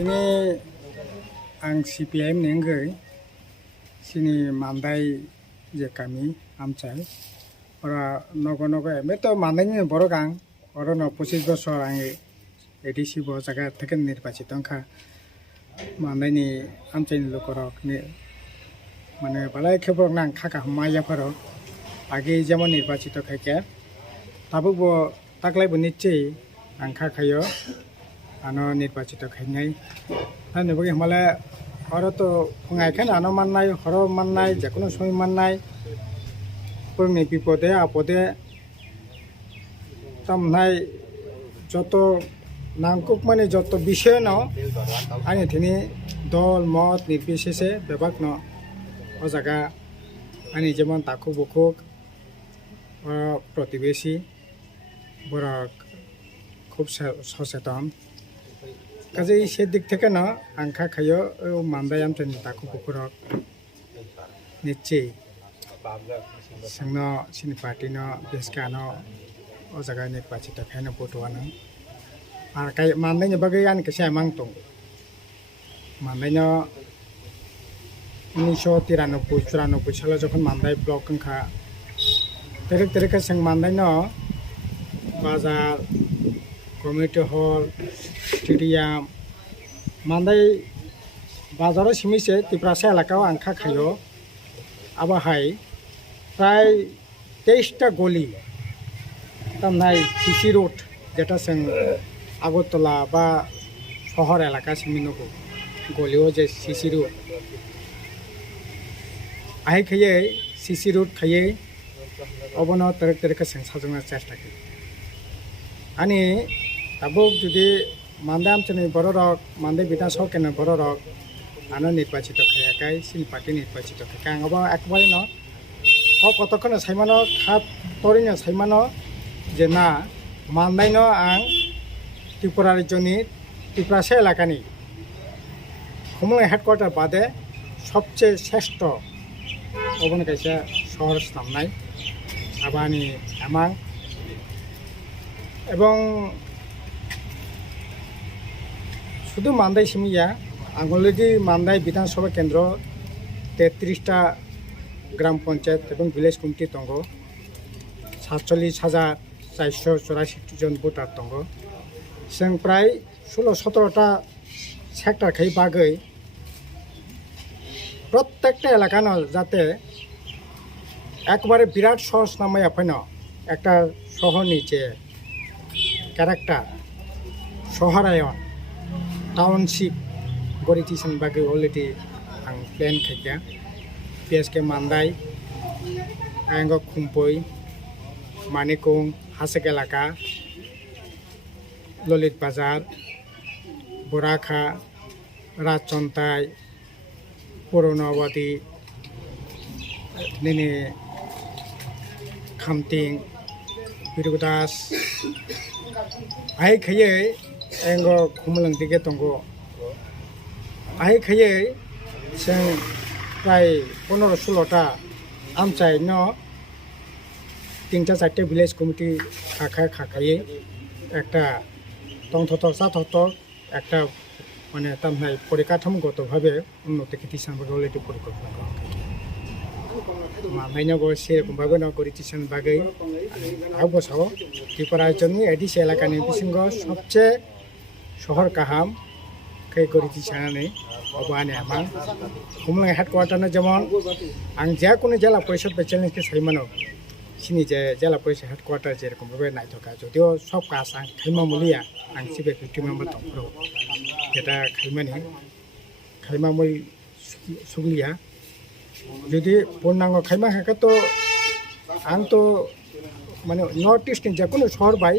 Sini ang CPM nenggai sini mandai je kami amchai ora nogo eme to mandai ni borogang ora no 25 বছর আগে ADC ব জায়গা থেকে নির্বাচিত অংখা mandai ni amchai ni lokorok ni মানে বালাই খেবরক নাং খাকা মাইয়া ফর আগে যেমন নির্বাচিত খাইকে তাবুক তাকলাইব নিশ্চয়ই আংখা খাইও আনো নির্বাচিত খাইনাই নবগে হমালে হর তো ফুঙাইখান আনো মাননাই হর মাননাই যে কোনো সময় মাননাই পরনি বিপদে আপদে তামনাই যত নাংকুক মানে যত বিষয় ন আনি তিনি দল মত নির্বিশেষে বেবাক ন ও জায়গা আনি যেমন তাকুক বুকুক প্রতিবেশী বড় খুব সচেতন কাজে সে দিক থেকে না আংখা খাইও মান্দাই আমতেন তাকুক বুকুরক নিশ্চয়ই সঙ্গ সিনি পার্টি ন বেসকানো ও জায়গায় নির্বাচিত খাইনো বটুয়ানো আর কাই মান্দাই বাকি আন কেসে এমাং দं মান্দাই 1993-94 সালে যখন মান্দাই ব্লক ওংখা তেরেক जों मानदाय न बाजार कमिटी हल स्टेडियाम मानदाय बाजाराव सिमिसे तिप्रासा एलाकाव आंखा खायो आबाहाय प्राय 23টা गली तामनाय सीसी रोड जेटा जों আগরতলা বা শহর এলাকা সিমিনগো গলিও যে सीसी रोड आहाय खायै सीसी रोड खायै অবন তেরেক जों साजोंना চেষ্টা করি आनी তাবুক যদি মানদাই আমচনি বড় রক মানদাই বিধানসভা কেন্দ্র বড় রক আনো নির্বাচিত খায়াকাই সিনি পার্টি নির্বাচিত খায়াকাই আঙাবো একবারে ন কতক্ষণ সাইমানো খাত তরিনো সাইমানো যে না মানদাই ন আং ত্রিপুরা রাজ্যনি ত্রিপুরাসা এলাকানি খুমুং হেডকোয়ার্টার বাদে সবচেয়ে শ্রেষ্ঠ অবন কাইসা শহর নামনাই আবানি এমাং এবং শুধু মানদাই সিমিয়া আঙুলদি মানদাই বিধানসভা কেন্দ্র 33টা গ্রাম পঞ্চায়েত এবং ভিলেজ কমিটি দङ 47,484 জন ভোটার दङ जों প্রায় 16-17টা সেক্টর খাই বাগै প্রত্যেকটা এলাকানো যাতে একবারে বিরাট সহজ নামে আপেন একটা শহরনি যে ক্যারেক্টার শহরায়ন টাউনशिप গড়িটিছেন বাকি অলরেডি आं প্ল্যান খাইয়া পিএসকে মানদাই আঙ্গ খুমপই মানিকুং হাসেক এলাকা ললিত বাজার বরাখা রাজচন্তাই পুরনবাদী নিনি খামতিং बिरुदास आहाय खायै एंग खुमलंग दिगे दङ आहाय खायै जों प्राय 15-16टा आमचाय न 3-4টা ভিলেজ কমিটি খাখাयै একটা তংথতক সাথতক একটা মানে তামনাই পরিকাঠামোগতভাবে উন্নতি খ্রিস্টানভাবে অলরেডি পরিকল্পনা করা মানদাইনাবো সেরকমভাবে ন গড়িটিছেন বাগै আগবসাও ত্রিপুরা রাজ্যनि एडिसि এলাকাनि बिसिंग सबचेয়ে শহর কাহাম खै গড়িটিছানাनै অবানি আমাং খুমলং হেডকোয়ার্টারनो যেমন आं যেকোনো জেলা পরিষদ বা চ্যালেঞ্জকে সাইমানো সিনি যে জেলা পরিষদ হেডকোয়ার্টার যেরকমভাবে নাইথকা যদিও সব কাজ आं খাইমা মুলিয়া आं সিবে 50 মেম্বার দंफोराव যেটা খাইমানি খাইমা মুলি সুগলিয়া যদি পূর্ণাঙ্গ খাইমা হাঁকা তো আং তো মানে নর্থ ইস্টের যে কোনো শহর বাই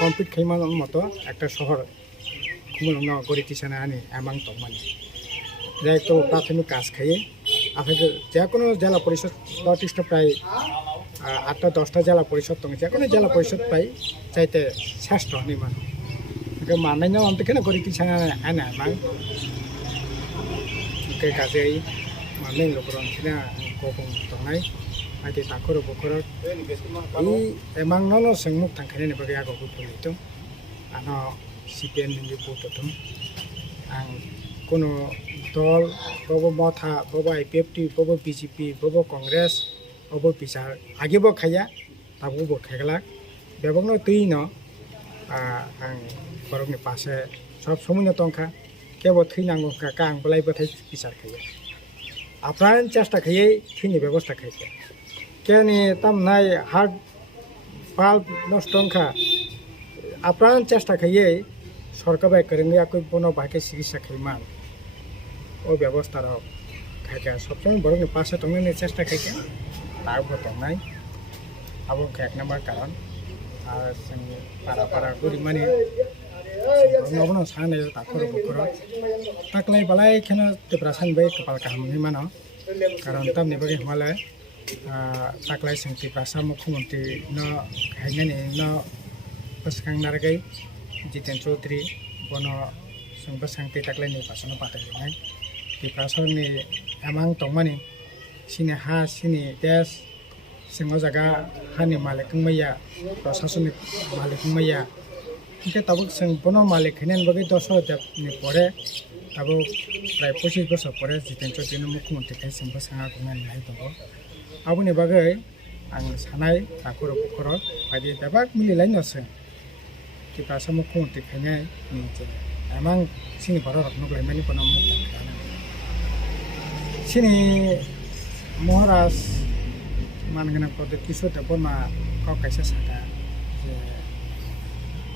কমপ্লিট খাইমার মতো একটা শহর খুমলং গড়িটিছানা আনি এমাং দंमानि যাই তো প্রাথমিক কাজ খাইয়ে আপনাদের যে কোনো জেলা পরিষদ নর্থ ইস্টে প্রায় 8-10টা জেলা পরিষদ দङ যে কোনো জেলা পরিষদ পাই চাইতে শ্রেষ্ঠ নিমান মানদাইনাव আমতেখানে গড়িটিছানা আনা এমাং গাজै मानदाय लोकरन सिना गगं दंनाय आदि ताखर बखर ई एमांनो जोंमुख थांखायनि बागै आगो बुथुलिदों आनो CPM नि बुथुदों ang কোনো দল ববো মথা ববো আইপিএফটি ববো বিজেপি ববো কংগ্রেস ববো বিচার আগেবো খাইয়া তাবো খাইগলা বেবংনো তুইনো ang borokni pase sob সমুন্য Tankha কেবল থৈনাঙ্গো কাকা আং বলাইবাथाय বিচার খাইয়া আপ্রাণ চেষ্টা খাইয়ে থৈনি ব্যবস্থা খাইছে কেনি তামনাই হার্ট বাল্ব নষ্টংখা আপ্রাণ চেষ্টা খাইয়ে সরকার বাই করেঙ্গে আকই বনো বাকে চিকিৎসা খাইমান ও ব্যবস্থা রক খাইকা সবসময় বরংনি পাশে তংনি চেষ্টা খাইকে তারপর তংনাই আবো এক নাম্বার কারণ আর পাড়া পাড়া গরিব মানে নবন সানে তাকর বকর তাকলাই বালাই খেন তেব্রা সানবে কপাল কাহামনি মানো কারণ তামনি বগে হমালে তাকলাই সংতি ভাষা মুখ্যমন্ত্রী ন হাইনানি ন বসখাং নারগাই জিতেন চৌধুরী বন সংবা সাংতি তাকলাই नि भाषण पाठायनाय ति भाषणनि एमां तंमानि सिनि हा सिनि देश सिङाव जागा हानि मालिक मैया प्रशासनिक मालिक मैया इनके तब जों बनो मालिक हैनायनि बागै 10 नि परे तब प्राय 25 बोसोर परे जितेन चौधुरी मुख्यमंत्री खाय जोंबो साङा गुंनानै लाय दङ आबुनि बागै आं सानाय ताखर बखर बायदि बेबाक मिलिलायनोसो ति भाषा मुख्यमंत्री खायनाय एमां सिनि भारत रत्न गलायमानि बनो मुख्यमंत्री सिनि महाराज मानगोनां पदे किशोर देबबर्मा गाव कायसा सागा जे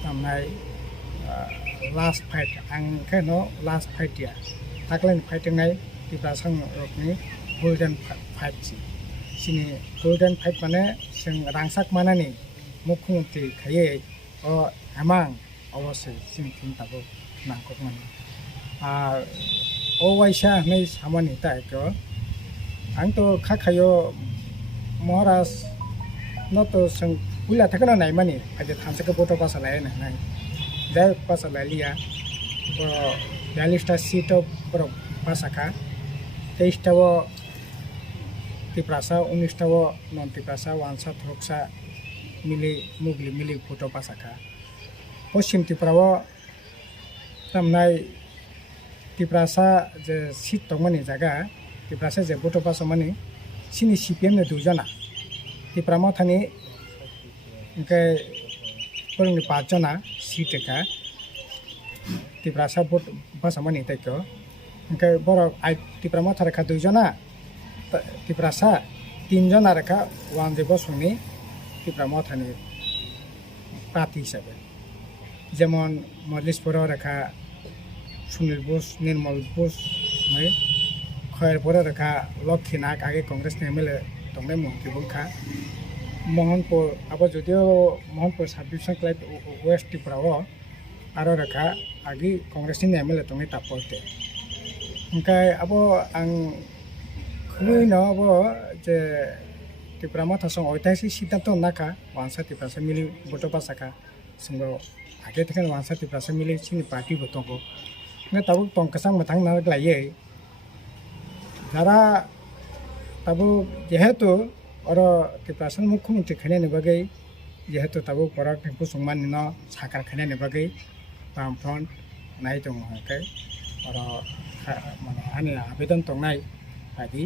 तामनाय लास्ट फाइट आं खायनो लास्ट फाइट या ताकलायनि फाइटिंनाय दिब्रासां रकनि गोल्डन फाइट सिनि गोल्डन फाइट माने जों रांसाक मानानि मुख्यमंत्री खायै अ एमां अवश्य जों थिं ताबो नांगौ माने आर अ वाइसा नै सामानि तायको आं तो खाखायो महाराज न तो जों बुला थाखना नाय माने आजे थानसेखौ बट पास लाय नाय जाय पास लायलिया 42टा सीट पर पासाखा 23टा तिप्रासा 19टा नन तिप्रासा वानसा थोकसा मिली मुगली मिली बट पासाखा पश्चिम त्रिपुरा तामनाय तिप्रासा जे सीट दंमानि जागा तिप्रासा जे बट पास माने सिनि सीपीएम ने दुजना त्रिपुरा माथानि इनके फोरोंनि 5 जना सीट का त्रिपुरासा बट पास माने ताइको इनके बर आइ त्रिपुरा माथा रेखा 2 जना त्रिपुरासा 3 जना रेखा वानजे बसुंनि त्रिपुरा माथानि प्रार्थी हिसाबै जेमन मजलिसपुर रेखा सुनील बोस निर्मल बोस नै खयरपुर रेखा लक्ष्मी नाग आगे कांग्रेस एमएलए दंनाय मंत्री बुखा मोहनपुर अब जदिव मोहनपुर साबडिविजन क्लाइब वेस्ट त्रिपुरा आरो रेखा आगे कांग्रेस एमएलए दंनाय तापते ओंखाय अब आं खुबैनो अब जे त्रिपुरा माथासं ऐतिहासिक सिद्धांत नाखा वानसा त्रिपुरासा मिली बट पासाखा जोंबो आगे थेखन वानसा त्रिपुरासा मिली सिनि पार्टीबो दंगो ने ताबो तंकसां मोथां नागलायै যারা তাবো যেহেতু আর त्रिपुरासा मुख्यमंत्री खायनायनि बागै जेहेतु ताबो पराग टेम्पो संमानि न साकार खायनायनि बागै बामफ्रन नाय दङ ओंखाय आर माने आंनि आवेदन दंनाय बायदि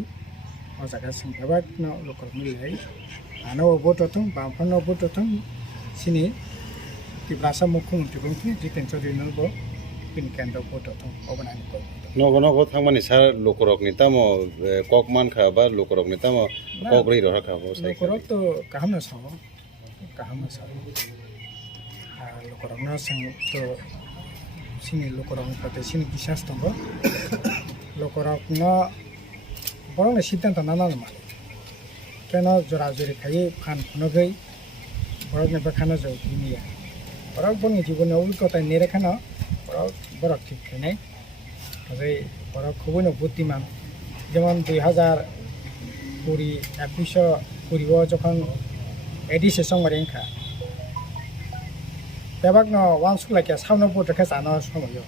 अ जागा सोंबाबा न लोकल मिलाय आनो बटथों बामफ्रन बटथों सिनि त्रिपुरासा मुख्यमंत्री बुंथि जितेन चौधुरी नबो पिन केन्द्र बटथों अबनानि को नगो थांमानि सार लोकरकनि तामो ककमान खा बा लोकरकनि तामो कब्रै रहा खा बो साइ लोकरक तो काहामनो साव लोकरकनो जों तो सिनि लोकरकनि प्रति सिनि बिसास दङ लोकरकनो बरंनो सिद्धांत नानाल माने केन जरा जरि खायै फान फनगै बरकनि बखाना जौ दिनिया बरक बनि जीवनाव उल्कता नेरेखाना बरक ठीक खायनाय ओरै बरक खुबैनो बुद्धिमान जेमन 2021 যখন एडिसे संमारिंखा बेबागनो वान सुलाइके सावनो बटखा जानो समयो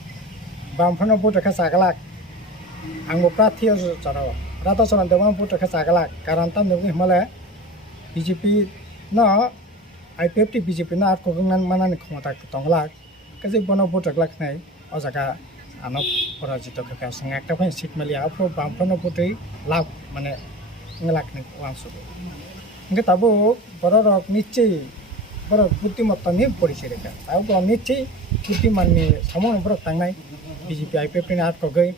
बामफनो बटखा जागला आंबो प्रार्थी जानो राता सरान देवन बटखा जागला कारण ताम नबि हमले बीजेपी न आईपीएफटी बीजेपी न आटको गंगान मानानि क्षमता दंगला काजे बनो बटखला खनाय अ जागा আনো পরাজিত কাকা সঙ্গে একটা ফাইন সিট মালি আপো বামফানো পুতেই লাভ মানে লাখনি অংশ কিন্তু তাবো বড় রক নিশ্চয়ই বড় বুদ্ধিমত্তা নিয়ে পরিচয় রেখা তাও নিশ্চয়ই বুদ্ধিমাননি সামন বড় তাंनाय বিজেপি আইপিএফ नि आट कगै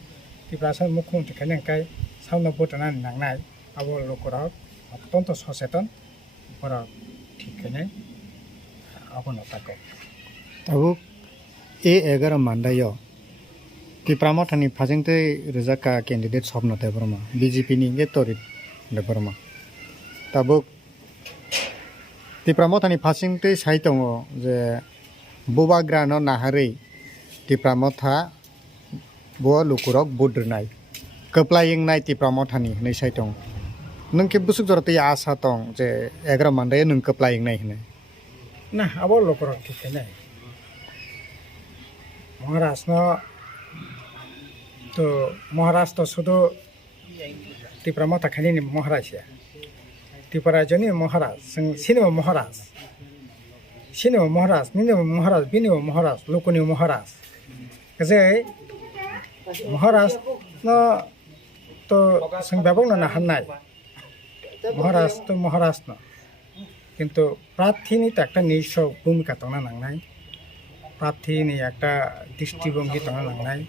ত্রিপুরা মুখ্যমন্ত্রী খাইनांखाय सावना भुटानानि नांनाय आबो लोकरक अत्यंत सचेतन बड़ ठीकैनो आबोनो ताको Tabu e 11 mandayo ত্রিপুরা মথানি ফাজেংতে রেজাকা ক্যান্ডিডেট স্বপ্ন তে বর্মা বিজেপি নি গে তরিত দে বর্মা তাবু ত্রিপুরা মথানি ফাজেংতে সাইতং যে বুবাগ্রানো নাহারে ত্রিপুরা মথা bo lukurok budrnai keplaying nai Tripura মথানি nei saitong nung ke busuk jorate asa tong je 11 mandayo nung keplaying nai hne ना आबो लोकरक ठीकैनो महाराष्ट्र शुद्ध त्रिपुरा माता खानी महाराज त्रिपुरा जनी महाराज सिनेमा महाराज निनेमा महाराज बिनेमा महाराज लोकनि महाराज जे महाराज न तो जों बेबावनो ना हाननाय महाराज तो महाराज न किन्तु प्रार्थीनि तो एक निश्च भूमिका तंना नांनाय प्रार्थीनि एक दृष्टिभंगी तंना नांनाय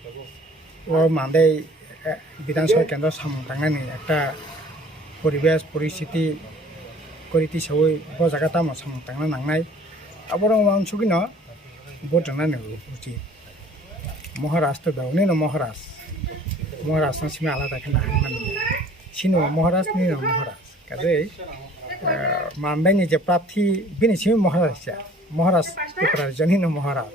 ও মানদে বিধানসভা কেন্দ্র সামনে थांनानै একটা পরিবেশ পরিস্থিতি করিতি সই ব জায়গা তামো সামনে थांना नांनाय আবার মানসুকিন বটনানে উচিত মহারাষ্ট্র দাউনি ন মহারাজ সিমে আলাদা খানা হানমান সিনো মহারাজ নি মহারাজ কাজে মানদাইনি যে প্রার্থী বিনি সিমে মহারাজ ত্রিপুরা জনি ন মহারাজ